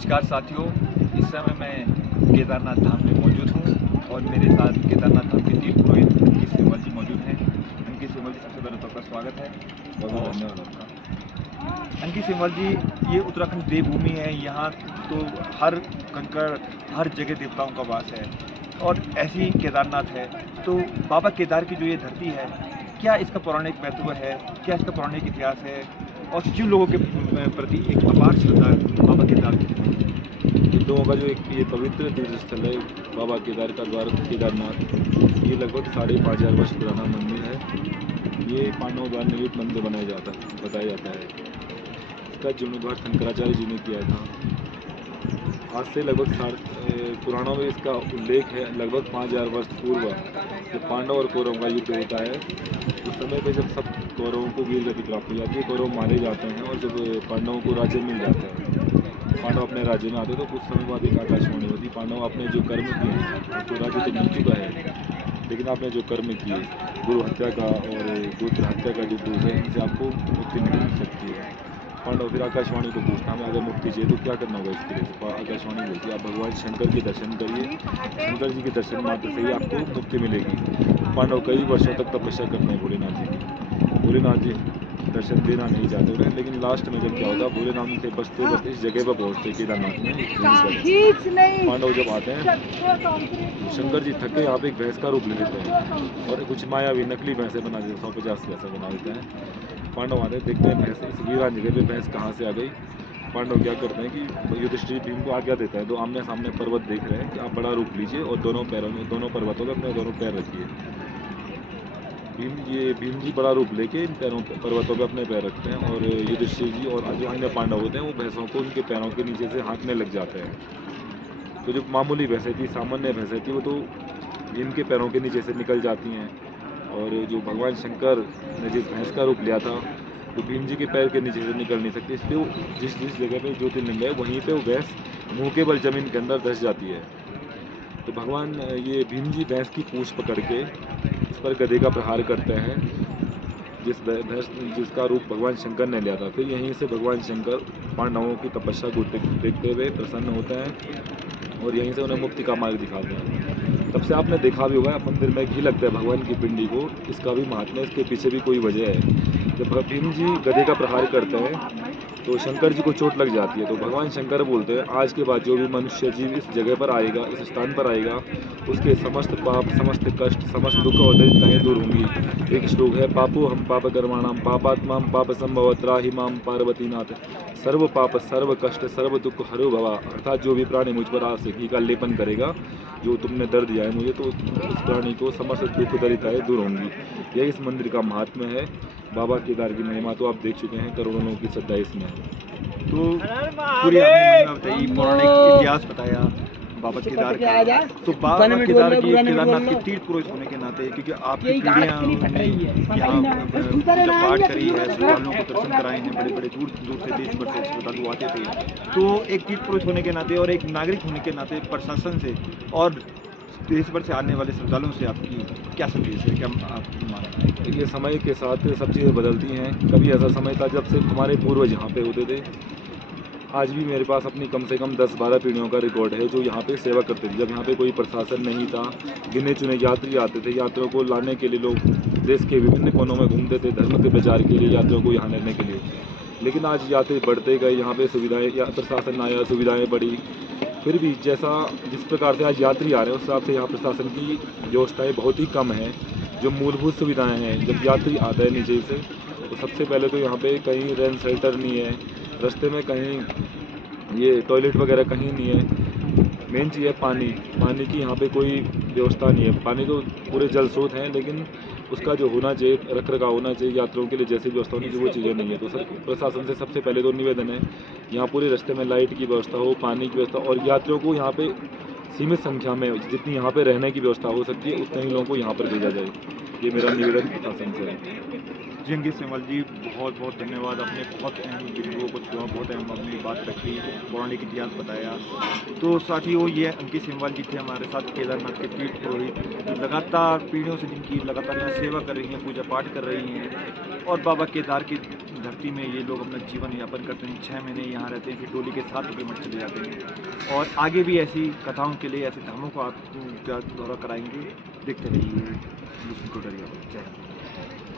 नमस्कार साथियों, इस समय मैं केदारनाथ धाम में मौजूद हूँ और मेरे साथ केदारनाथ धाम के तीर्थ पुरोहित अंकित सेमवाल जी मौजूद हैं। अंकित सेमवाल जी, सबसे पहले तो आपका स्वागत है। बहुत बहुत धन्यवाद आपका। अंकित सेमवाल जी, ये उत्तराखंड देवभूमि है, यहाँ तो हर कंकड़ हर जगह देवताओं का वास है और ऐसी केदारनाथ है। तो बाबा केदार की जो ये धरती है, क्या इसका पौराणिक महत्व है, क्या इसका पौराणिक इतिहास है और क्यों लोगों के प्रति एक अपार श्रद्धा है बाबा केदार की? हिंदुओं का जो एक ये पवित्र तीर्थ स्थल है बाबा केदार का द्वार केदारनाथ, ये लगभग 5,500 वर्ष पुराना मंदिर है। ये पांडवों द्वारा निर्मित मंदिर बताया जाता है। इसका जीर्णोद्धार शंकराचार्य जी ने किया था। आज से लगभग पुराणों में इसका उल्लेख है। लगभग 5,000 वर्ष पूर्व जब पांडव और कौरवों का युद्ध होता है, उस समय पे जब सब कौरवों को वीर गति प्राप्त हो जाती है, कौरव मारे जाते हैं और जब पांडवों को राज्य मिल जाता है, पांडव अपने राज्य में आते तो कुछ समय बाद एक आकाशवाणी होती, पांडव आपने जो कर्म किए हैं तो राज्य तो मिल चुका है, लेकिन आपने जो कर्म किए गुरु हत्या का और गोत्र हत्या का जो दोष है, इनसे आपको मुक्ति नहीं मिल सकती है। पांडव फिर आकाशवाणी को पूछता हमें अगर मुक्ति चाहिए तो क्या करना होगा इसके लिए। तो आकाशवाणी बोलती है आप भगवान शंकर के दर्शन करिए, शंकर जी के दर्शन मात्र से ही आपको मुक्ति मिलेगी। पांडव कई वर्षों तक तपस्या करते हैं भोलेनाथ जी की। भोलेनाथ जी दर्शन देना नहीं चाहते उन्हें, लेकिन लास्ट में जब क्या होता है, भोलेनाथ से बचते बचते इस जगह पर पहुँचते केदारनाथ में। पांडव जब आते हैं, शंकर जी थके यहाँ पे एक भैंस का रूप ले लेते हैं और कुछ मायावी नकली भैंसें बना देते हैं, 150 भैंसें बना देते हैं। पांडव आते हैं, देखते हैं भैंस इस वीरान जगह पे भैंस कहाँ से आ गई। पांडव क्या करते हैं कि युधिष्ठिर भीम को आज्ञा देता है, तो आमने सामने पर्वत देख रहे हैं कि आप बड़ा रूप लीजिए और दोनों पर्वतों पर अपने दोनों पैर रखिए। भीम जी बड़ा रूप लेके इन पर्वतों पे अपने पैर रखते हैं और युधिष्ठिर जी और जो अन्य पांडव होते हैं वो भैंसों को उनके पैरों के नीचे से हाँकने लग जाते हैं। तो जो मामूली भैंसें थी, सामान्य भैंसें थी, वो तो भीम के पैरों के नीचे से निकल जाती हैं। और जो भगवान शंकर ने जिस भैंस का रूप लिया था, तो भीम जी के पैर के नीचे से निकल नहीं सकती, इसलिए वो जिस जगह पे ज्योतिर्लिंग है वहीं पे वो भैंस मुँह के बल जमीन के अंदर धंस जाती है। तो भगवान ये भीम जी भैंस की पूंछ पकड़ के इस पर गदे का प्रहार करते हैं, जिसका रूप भगवान शंकर ने लिया था। फिर यहीं से भगवान शंकर पांडवों की तपस्या को देखते हुए प्रसन्न होते हैं और यहीं से उन्हें मुक्ति का मार्ग दिखाते हैं। तब से आपने देखा भी होगा मंदिर में घी लगता है भगवान की पिंडी को, इसका भी महात्म्य, इसके पीछे भी कोई वजह है। जब भीम जी गदे का प्रहार करते हैं तो शंकर जी को चोट लग जाती है, तो भगवान शंकर बोलते हैं आज के बाद जो भी मनुष्य जीव इस जगह पर आएगा, इस स्थान पर आएगा, उसके समस्त पाप, समस्त कष्ट, समस्त दुख और दरिद्रताएं दूर होंगी। एक श्लोक है, पापो हम पाप कर्माणाम पापात्माम पाप संभव त्राहि माम पार्वती नाथ, सर्व पाप सर्व कष्ट सर्व दुख हरो भवा। अर्थात जो भी प्राणी मुझ पर आज घी का लेपन करेगा, जो तुमने दर्द दिया है मुझे, तो उस प्राणी को समस्त दुख दरिद्रताएं दूर होंगी। यही इस मंदिर का महात्म्य है। बाबा केदार की महिमा तो आप देख चुके हैं, करोड़ों लोगों की श्रद्धा इसमें है। तो पूरी आपने महिमा बताई, पौराणिक इतिहास बताया बाबा केदार का। तो बाबा केदार की केदारनाथ के तीर्थ पुरुष होने के नाते, क्योंकि आपकी पीढ़ियाँ यहाँ पूजा पाठ करी है, श्रद्धालुओं को दर्शन कराए हैं, बड़े बड़े दूर दूर से देश भर से श्रद्धालु आते थे। तो एक तीर्थ पुरुष होने के नाते और एक नागरिक होने के नाते प्रशासन से और देश भर से आने वाले श्रद्धालुओं से आपकी क्या संदेश है, क्या आप मानते हैं? देखिए, समय के साथ सब चीज़ें बदलती हैं। कभी ऐसा समय था जब सिर्फ हमारे पूर्वज यहाँ पे होते थे। आज भी मेरे पास अपनी कम से कम 10-12 पीढ़ियों का रिकॉर्ड है जो यहाँ पे सेवा करते थे। जब यहाँ पे कोई प्रशासन नहीं था, गिने चुने यात्री आते थे। यात्रियों को लाने के लिए लोग देश के विभिन्न कोनों में घूमते थे, धर्म के प्रचार के लिए, यात्रियों को यहाँ लेने के लिए। लेकिन आज यात्री बढ़ते गए, यहाँ पे सुविधाएँ या प्रशासन आया, सुविधाएँ बढ़ी। फिर भी जिस प्रकार से आज यात्री आ रहे हैं उस हिसाब से यहाँ प्रशासन की व्यवस्थाएँ बहुत ही कम हैं। जो मूलभूत सुविधाएँ हैं, जब यात्री आता है नीचे से, तो सबसे पहले तो यहाँ पे कहीं रेन शेल्टर नहीं है, रास्ते में कहीं ये टॉयलेट वगैरह कहीं नहीं है। मेन चीज़ है पानी की यहाँ पे कोई व्यवस्था नहीं है। पानी तो पूरे जल स्रोत हैं, लेकिन उसका जो होना चाहिए, रखरखाव होना चाहिए यात्रियों के लिए, जैसी व्यवस्था होनी चाहिए वो चीज़ें नहीं है। तो सर प्रशासन से सबसे पहले तो निवेदन है, यहाँ पूरे रास्ते में लाइट की व्यवस्था हो, पानी की व्यवस्था, और यात्रियों को यहाँ पे सीमित संख्या में जितनी यहाँ पे रहने की व्यवस्था हो सकती है उतने ही लोगों को यहाँ पर भेजा जाए। ये मेरा निवेदन प्रशासन से है। जी अंकित सेमवाल जी, बहुत बहुत धन्यवाद। आपने बहुत अहम बिंदुओं को छुआ, बहुत अहम अपनी बात रखी, पौराणिक इतिहास बताया। तो साथियों, ये अंकित सेमवाल जी थे हमारे साथ, केदारनाथ के तीर्थ पुरोहित, लगातार पीढ़ियों से जिनकी लगातार यहाँ सेवा कर रही हैं, पूजा पाठ कर रही हैं और बाबा केदार की धरती में ये लोग अपना जीवन यापन करते हैं, 6 महीने यहाँ रहते हैं, फिर डोली के साथ उनके मठ चले जाते हैं। और आगे भी ऐसी कथाओं के लिए, ऐसे धामों को आपका दौरा कराएंगे। देखते रहिए लुसेंट टुडोरियल। जय हिंद।